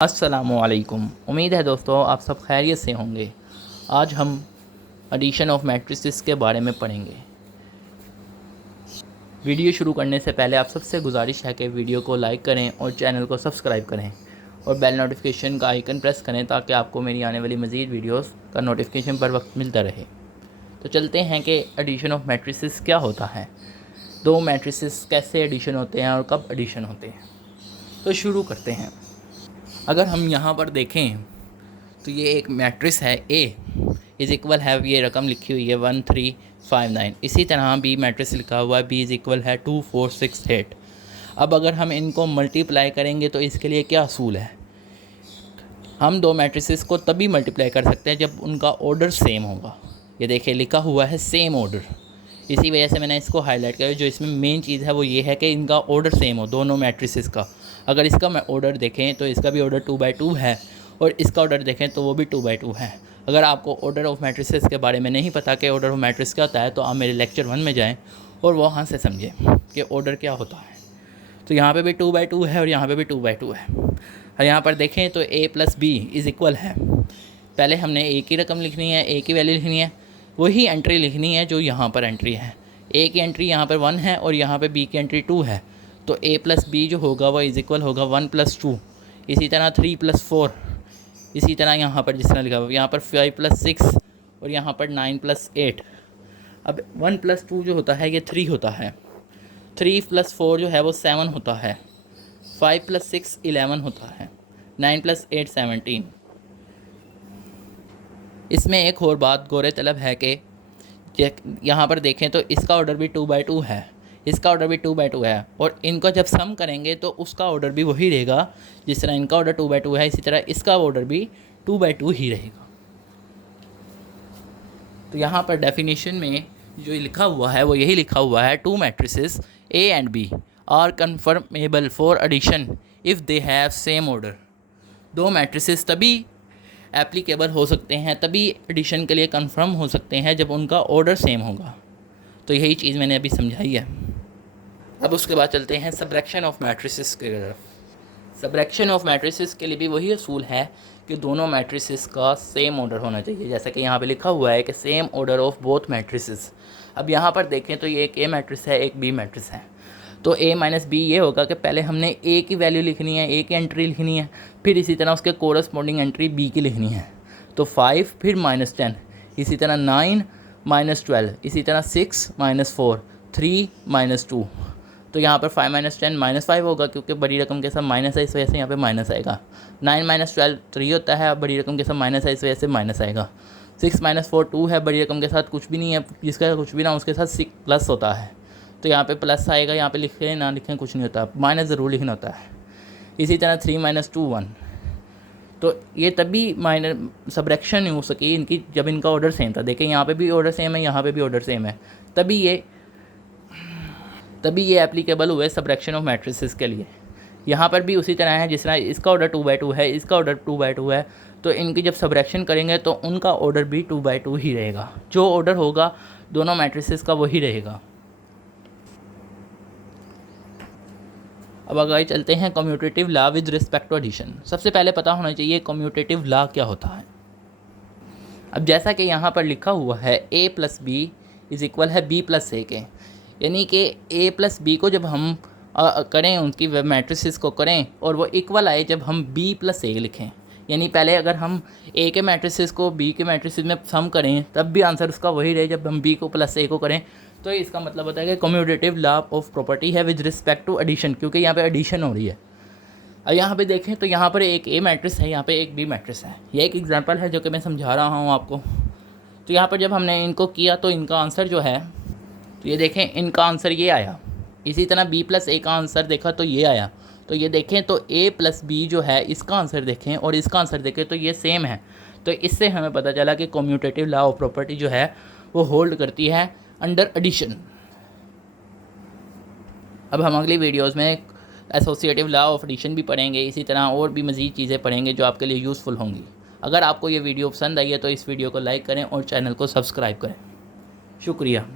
अस्सलामुअलैकुम। उम्मीद है दोस्तों आप सब खैरियत से होंगे। आज हम एडिशन ऑफ मैट्रिसेस के बारे में पढ़ेंगे। वीडियो शुरू करने से पहले आप सबसे गुजारिश है कि वीडियो को लाइक करें और चैनल को सब्सक्राइब करें और बेल नोटिफिकेशन का आइकन प्रेस करें ताकि आपको मेरी आने वाली मज़ीद वीडियोस का नोटिफिकेशन पर वक्त मिलता रहे। तो चलते हैं कि एडिशन ऑफ मैट्रिसेस क्या होता है, दो मैट्रिसेस कैसे एडिशन होते हैं और कब एडिशन होते हैं। तो शुरू करते हैं। अगर हम यहाँ पर देखें तो ये एक मैट्रिक्स है A इज़ इक्वल है, ये रकम लिखी हुई है 1359। इसी तरह B मैट्रिक्स लिखा हुआ है, B इज़ इक्वल है 2468। अब अगर हम इनको मल्टीप्लाई करेंगे तो इसके लिए क्या असूल है, हम दो मैट्रिसेस को तभी मल्टीप्लाई कर सकते हैं जब उनका ऑर्डर सेम होगा। ये देखिए लिखा हुआ है सेम ऑर्डर, इसी वजह से मैंने इसको हाईलाइट किया। जो इसमें मेन चीज़ है वो ये है कि इनका ऑर्डर सेम हो दोनों मैट्रिसेस का। अगर इसका मैं ऑर्डर देखें तो इसका भी ऑर्डर 2/2 है और इसका ऑर्डर देखें तो वो भी 2/2 है। अगर आपको ऑर्डर ऑफ मैट्रिसेस के बारे में नहीं पता कि ऑर्डर ऑफ मैट्रिक्स क्या होता है तो आप मेरे लेक्चर 1 में जाएं और वहाँ से समझें कि ऑर्डर क्या होता है। तो यहाँ पे भी 2/2 है और यहाँ पे भी 2/2 है। और यहाँ पर देखें तो A + B इज़ इक्वल है, पहले हमने A की रकम लिखनी है, A की वैल्यू लिखनी है, वही एंट्री लिखनी है जो यहाँ पर एंट्री है। A की एंट्री यहाँ पर 1 है और यहाँ पे B की एंट्री 2 है, तो A + B जो होगा वह इज़ इक्वल होगा 1 + 2। इसी तरह 3 + 4, इसी तरह यहाँ पर जिस तरह लिखा हुआ यहाँ पर 5 + 6 और यहाँ पर 9 + 8। अब 1 + 2 जो होता है ये 3 होता है, 3 + 4 जो है वो 7 होता है, 5 + 6 11 होता है, 9 + 8 17। इसमें एक और बात गौर तलब है कि यहाँ पर देखें तो इसका ऑर्डर भी 2/2 है, इसका ऑर्डर भी 2/2 है और इनको जब सम करेंगे तो उसका ऑर्डर भी वही रहेगा। जिस तरह इनका ऑर्डर 2/2 है इसी तरह इसका ऑर्डर भी 2/2 ही रहेगा। तो यहाँ पर डेफिनेशन में जो लिखा हुआ है वो यही लिखा हुआ है, two matrices A and B are conformable for addition if they have same order. दो मैट्रिसेस तभी एप्लीकेबल हो सकते हैं, तभी एडिशन के लिए कंफर्म हो सकते हैं जब उनका ऑर्डर सेम होगा। तो यही चीज़ मैंने अभी समझाई है। अब उसके बाद चलते हैं सबट्रैक्शन ऑफ मैट्रिसेस की तरफ। सबट्रैक्शन ऑफ मैट्रिसेस के लिए भी वही असूल है कि दोनों मैट्रिसेस का सेम ऑर्डर होना चाहिए, जैसा कि यहाँ पे लिखा हुआ है कि same order of both matrices. अब यहाँ पर देखें तो ये एक A मैट्रिक्स है, एक B मैट्रिक्स है। तो A - B ये होगा कि पहले हमने A की वैल्यू लिखनी है, A की एंट्री लिखनी है, फिर इसी तरह उसके कोरस्पॉन्डिंग एंट्री B की लिखनी है। तो 5 फिर -10, इसी तरह 9 - 12, इसी तरह 6 - 4, 3 - 2। तो यहाँ पर 5 - 10 -5 होगा क्योंकि बड़ी रकम के साथ माइनस है, इस वजह से यहाँ पे माइनस आएगा। 9 - 12 3 होता है, बड़ी रकम के साथ माइनस है, इस वजह से माइनस आएगा। 6 - 4 2 है, बड़ी रकम के साथ कुछ भी नहीं है, जिसका कुछ भी ना उसके साथ 6 प्लस होता है, तो यहाँ पे प्लस आएगा। यहाँ पे लिखें ना लिखें कुछ नहीं होता, माइनस ज़रूर लिखना होता है। इसी तरह 3 - 2 1। तो ये तभी माइनर सबट्रैक्शन हो सकी इनकी जब इनका ऑर्डर सेम था। देखें यहाँ पे भी ऑर्डर सेम है, यहाँ पे भी ऑर्डर सेम है, तभी ये एप्लीकेबल हुए सबट्रैक्शन ऑफ मैट्रिसेस के लिए। यहाँ पर भी उसी तरह है, जिस तरह इसका ऑर्डर 2/2 है, इसका ऑर्डर 2/2 है, तो इनकी जब सबट्रैक्शन करेंगे तो उनका ऑर्डर भी 2/2 ही रहेगा। जो ऑर्डर होगा दोनों मैट्रिसेस का वही रहेगा। अब आगे चलते हैं commutative law with respect to addition. सबसे पहले पता होना चाहिए कम्यूटेटिव लॉ क्या होता है। अब जैसा कि यहाँ पर लिखा हुआ है A + B इज़ इक्वल है B + A के, यानी कि A + B को जब हम करें, उनकी मैट्रिसेस को करें और वो इक्वल आए जब हम B + A लिखें। यानी पहले अगर हम A के मैट्रिसेस को B के मैट्रिसेस में सम करें तब भी आंसर उसका वही रहे जब हम B को + A को करें। तो इसका मतलब होता है कि कम्यूटेटिव लॉ ऑफ प्रॉपर्टी है विद रिस्पेक्ट टू एडिशन, क्योंकि यहाँ पे एडिशन हो रही है। और यहाँ पे देखें तो यहाँ पर एक A मैट्रिक्स है, यहाँ पे एक B मैट्रिक्स है। ये एक एग्जांपल है जो कि मैं समझा रहा हूँ आपको। तो यहाँ पर जब हमने इनको किया तो इनका आंसर जो है, तो ये देखें इनका आंसर ये आया। इसी तरह B + A का आंसर देखा तो ये आया। तो ये देखें तो A + B जो है इसका आंसर देखें और इसका आंसर देखें तो ये सेम है। तो इससे हमें पता चला कि कम्यूटेटिव लॉ ऑफ प्रॉपर्टी जो है वो होल्ड करती है अंडर एडिशन। अब हम अगली वीडियोस में एसोसिएटिव लॉ ऑफ एडिशन भी पढ़ेंगे, इसी तरह और भी मज़ीद चीज़ें पढ़ेंगे जो आपके लिए यूज़फुल होंगी। अगर आपको ये वीडियो पसंद आई है तो इस वीडियो को लाइक करें और चैनल को सब्सक्राइब करें। शुक्रिया।